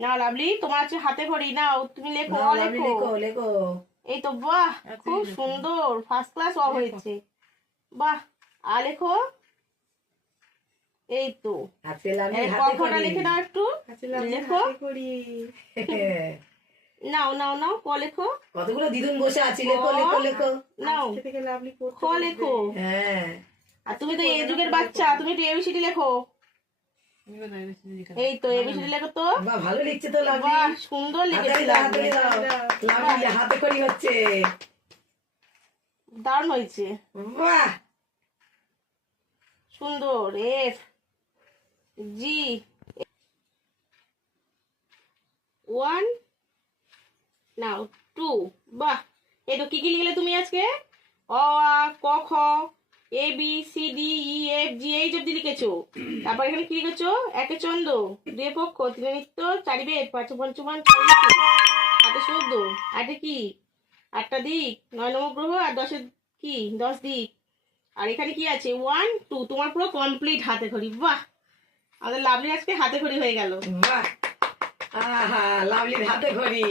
না লাভলি, তোমার আছে হাতে ঘড়ি, নাও তুমি লেখো, নাও লাভলি, লেখো। লেখো লেখো। এই তো, বাহ, খুব সুন্দর, ফার্স্ট ক্লাস হয়েছে। বাহ, আর লেখো। এই তো, আজকে লাভলির এই হাতে কখটা খড়ি। লিখে নাও একটু। আজকে লাভলির লেখো, হাতে খড়ি। নাও নাও নাও, ক লেখো। কতগুলো দিদুন বসে আছি, লেখো ক, লেখো লেখো। নাও, আজকে থেকে লাভলি খ পড়তে লেখো। বসবে। হ্যাঁ। আর তুমি তো এই যুগের বাচ্চা, তুমি একটু এবিসিডি লেখো। এই তো এবিসিডি লেখো তো। বাহ, ভালো লিখছে তো লাভলি। বাহ, সুন্দর লিখেছি হাতালি দাও, লাভলি। হাতালি দাও। লাভলি হাতে খড়ি হচ্ছে। দারুণ হয়েছে, বাহ, সুন্দর। এফ, জি, 1, নাও 2। বাহ, এই তো কি কি লিখলে তুমি আজকে? অ, আ, ক, খ, A B C D E F G, এই অব্দি লিখেছো। তারপর এখানে কি লিখেছো? একে চন্দ্র, দুয়ে পক্ষ, তিনে নিত্য, চারি বেদ, পাঁচে পঞ্চমান, ছয় ঋতু, হাতে সদ্য, আটে কি? 8টা দিক, 9 নবগ্রহ, আর 10 কি? 10 দিক। আর এখানে কি আছে? 1, 2। তোমার পুরো কমপ্লিট হাতে খড়ি। বাহ, আমাদের লাভলি আজকে হাতে খড়ি হয়ে গেল। বাহ, আহা, লাভলির হাতে খড়ি।